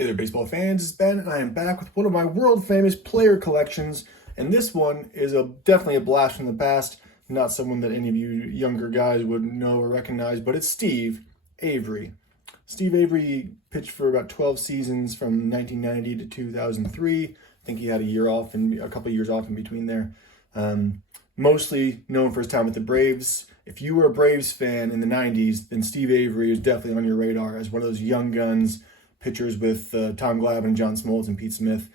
Hey there, baseball fans. It's Ben, and I am back with one of my world-famous player collections. And this one is definitely a blast from the past. Not someone that any of you younger guys would know or recognize, but it's Steve Avery. Steve Avery pitched for about 12 seasons from 1990 to 2003. I think he had a couple years off in between there. Mostly known for his time with the Braves. If you were a Braves fan in the 90s, then Steve Avery is definitely on your radar as one of those young guns pitchers with Tom Glavine, John Smoltz, and Pete Smith.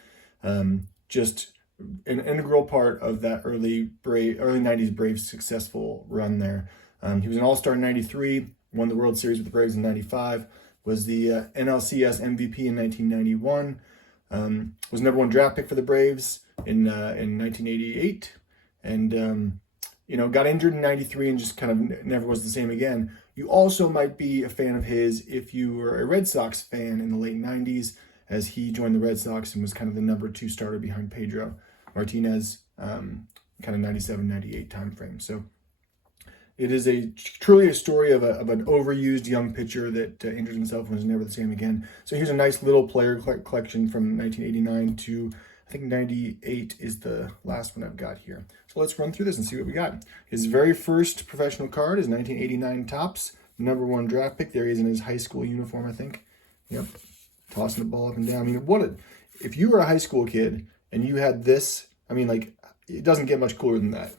Just an integral part of that early 90s Braves successful run there. He was an All-Star in 93, won the World Series with the Braves in 95, was the NLCS MVP in 1991, was number one draft pick for the Braves in 1988, and got injured in 93 and just kind of never was the same again. You also might be a fan of his if you were a Red Sox fan in the late 90s, as he joined the Red Sox and was kind of the number 2 starter behind Pedro Martinez, kind of 97, 98 timeframe. So it is truly a story of an overused young pitcher that injured himself and was never the same again. So here's a nice little player collection from 1989 to I think 98 is the last one I've got here. So let's run through this and see what we got. His very first professional card is 1989 Topps, number 1 draft pick. There he is in his high school uniform, I think. Yep, tossing the ball up and down. I mean, if you were a high school kid and you had this, it doesn't get much cooler than that.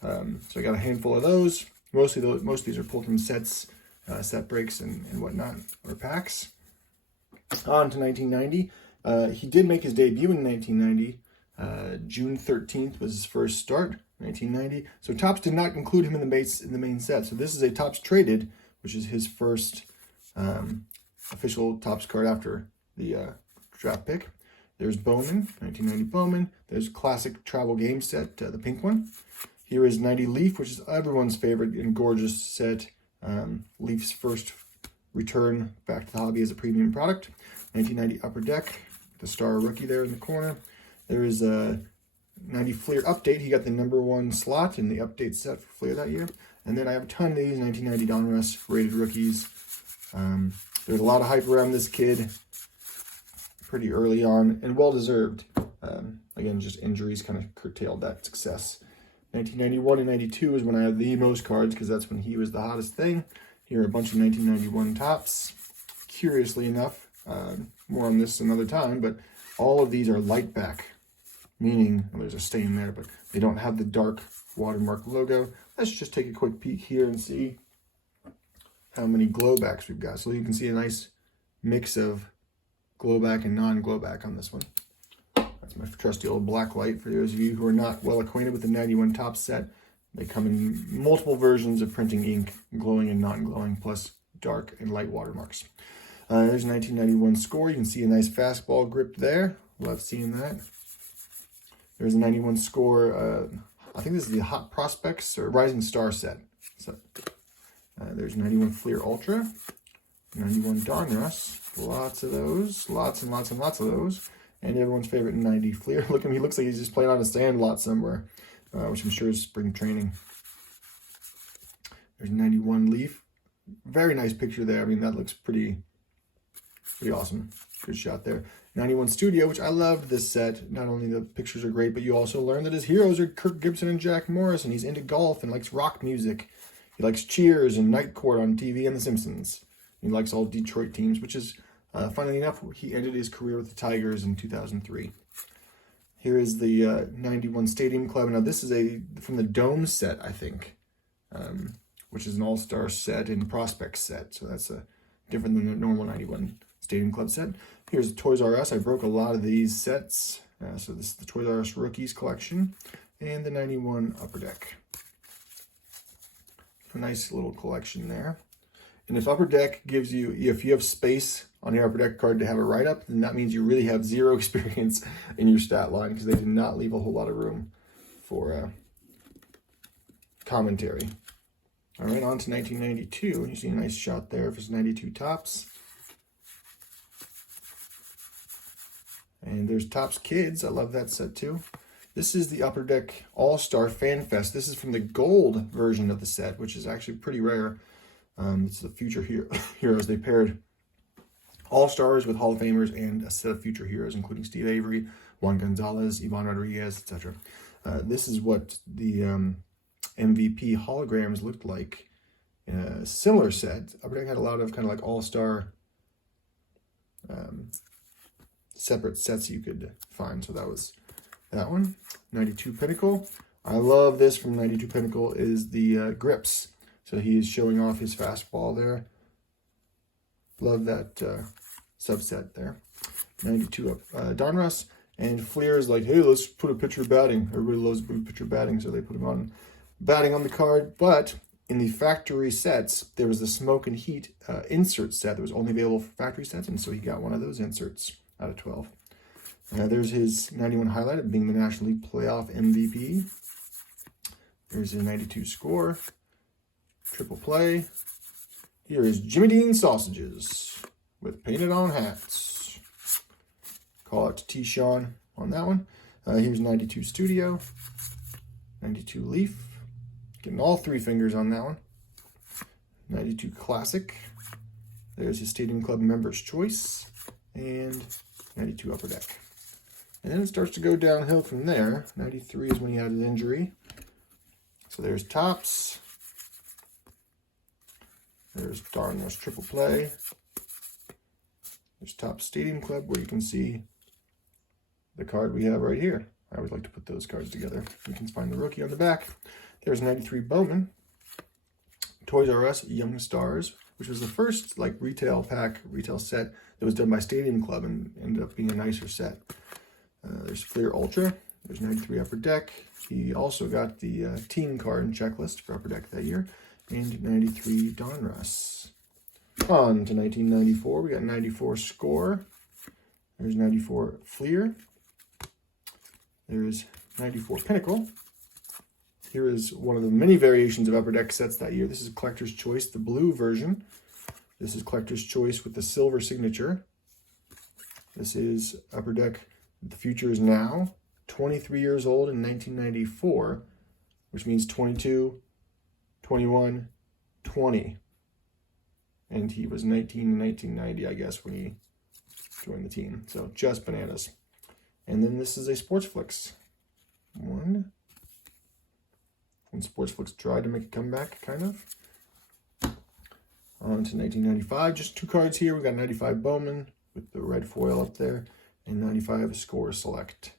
So I got a handful of those. Most of these are pulled from sets, set breaks and whatnot, or packs. On to 1990. He did make his debut in 1990. June 13th was his first start, 1990. So Topps did not include him in the main set. So this is a Topps traded, which is his first official Topps card after the draft pick. There's Bowman, 1990 Bowman. There's classic travel game set, the pink one. Here is 90 Leaf, which is everyone's favorite and gorgeous set. Leaf's first return back to the hobby as a premium product. 1990 Upper Deck. The star rookie there in the corner. There is a 90 Fleer update. He got the number 1 slot in the update set for Fleer that year. And then I have a ton of these 1990 Donruss rated rookies. There's a lot of hype around this kid pretty early on and well-deserved. Again, just injuries kind of curtailed that success. 1991 and 92 is when I have the most cards because that's when he was the hottest thing. Here are a bunch of 1991 Topps. Curiously enough, more on this another time, but all of these are light back, meaning there's a stain there, but they don't have the dark watermark logo. Let's just take a quick peek here and see how many glow backs we've got. So you can see a nice mix of glow back and non-glow back on this one. That's my trusty old black light. For those of you who are not well acquainted with the 91 Topps set, they come in multiple versions of printing ink, glowing and non-glowing, plus dark and light watermarks. There's a 1991 score. You can see a nice fastball grip there. Love seeing that. There's a 91 score. I think this is the Hot Prospects or Rising Star set. So there's 91 Fleer Ultra, 91 Donruss. Lots of those. Lots and lots and lots of those. And everyone's favorite 90 Fleer. Look at him. He looks like he's just playing on a sand lot somewhere, which I'm sure is spring training. There's 91 Leaf. Very nice picture there. I mean, that looks pretty awesome. Good shot there. 91 Studio, which I loved this set. Not only the pictures are great, but you also learn that his heroes are Kirk Gibson and Jack Morris, and he's into golf and likes rock music. He likes Cheers and Night Court on TV and The Simpsons. He likes all Detroit teams, which is, funnily enough, he ended his career with the Tigers in 2003. Here is the 91 Stadium Club. Now, this is from the Dome set, I think, which is an all-star set and prospect set. So that's different than the normal 91 Stadium Club set. Here's Toys R Us. I broke a lot of these sets. So this is the Toys R Us Rookies collection and the 91 Upper Deck. A nice little collection there. And if Upper Deck gives you, if you have space on your Upper Deck card to have a write-up, then that means you really have zero experience in your stat line because they did not leave a whole lot of room for commentary. All right, on to 1992. You see a nice shot there of his 92 Topps. And there's Topps Kids. I love that set too. This is the Upper Deck All-Star Fan Fest. This is from the gold version of the set, which is actually pretty rare. It's the future heroes. They paired All-Stars with Hall of Famers and a set of future heroes, including Steve Avery, Juan Gonzalez, Ivan Rodriguez, etc. This is what the MVP holograms looked like in a similar set. Upper Deck had a lot of kind of like all-star separate sets you could find. So that was that one. 92 Pinnacle. I love this from 92 Pinnacle is the grips. So he is showing off his fastball there. Love that subset there. 92 Donruss. And Fleer is like, hey, let's put a pitcher batting. Everybody loves pitcher batting, so they put him on batting on the card. But in the factory sets, there was the Smoke and Heat insert set that was only available for factory sets, and so he got one of those inserts out of 12. There's his 91 highlight of being the National League Playoff MVP. There's his 92 score. Triple play. Here is Jimmy Dean sausages with painted on hats. Call out to T-Sean on that one. Here's 92 Studio. 92 Leaf. Getting all three fingers on that one. 92 Classic. There's his Stadium Club Members' Choice. And 92 Upper Deck. And then it starts to go downhill from there. 93 is when he had his injury. So there's Topps. There's Darnell's Triple Play. There's Topps Stadium Club, where you can see the card we have right here. I always like to put those cards together. You can find the rookie on the back. There's 93 Bowman. Toys R Us Young Stars, which was the first like retail set that was done by Stadium Club and ended up being a nicer set. There's Fleer Ultra. There's 93 Upper Deck. He also got the team card and checklist for Upper Deck that year. And 93 Donruss. On to 1994. We got 94 Score. There's 94 Fleer. There's 94 Pinnacle. Here is one of the many variations of Upper Deck sets that year. This is Collector's Choice, the blue version. This is Collector's Choice with the silver signature. This is Upper Deck, the future is now. 23 years old in 1994, which means 22, 21, 20. And he was 19 in 1990, I guess, when he joined the team. So just bananas. And then this is a Sportsflix. When Sportsflix tried to make a comeback, kind of. On to 1995. Just two cards here. We got 95 Bowman with the red foil up there. And 95 Score Select.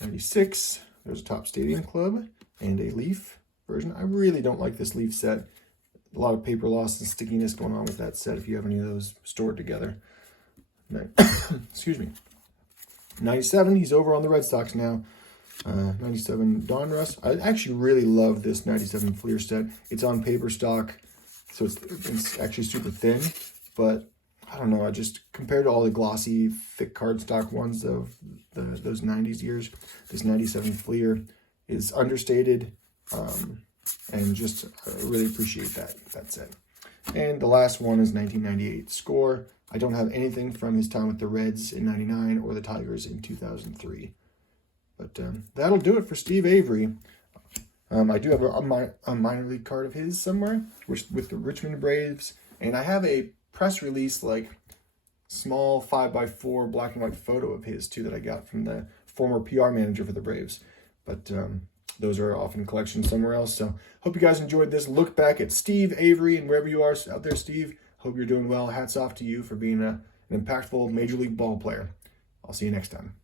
96. There's a Topps Stadium Club and a Leaf version. I really don't like this Leaf set. A lot of paper loss and stickiness going on with that set if you have any of those stored together. Excuse me. 97, he's over on the Red Sox now. 97 Donruss. I actually really love this 97 Fleer set. It's on paper stock, so it's actually super thin, but I don't know, I just, compared to all the glossy, thick cardstock ones of those 90s years, this 97 Fleer is understated, and just I really appreciate that set. And the last one is 1998 Score. I don't have anything from his time with the Reds in 99 or the Tigers in 2003. But that'll do it for Steve Avery. I do have a minor league card of his somewhere, with the Richmond Braves. And I have a press release, like, small 5x4 black and white photo of his, too, that I got from the former PR manager for the Braves. But those are off in collection somewhere else. So hope you guys enjoyed this look back at Steve Avery, and wherever you are out there, Steve, hope you're doing well. Hats off to you for being an impactful Major League ball player. I'll see you next time.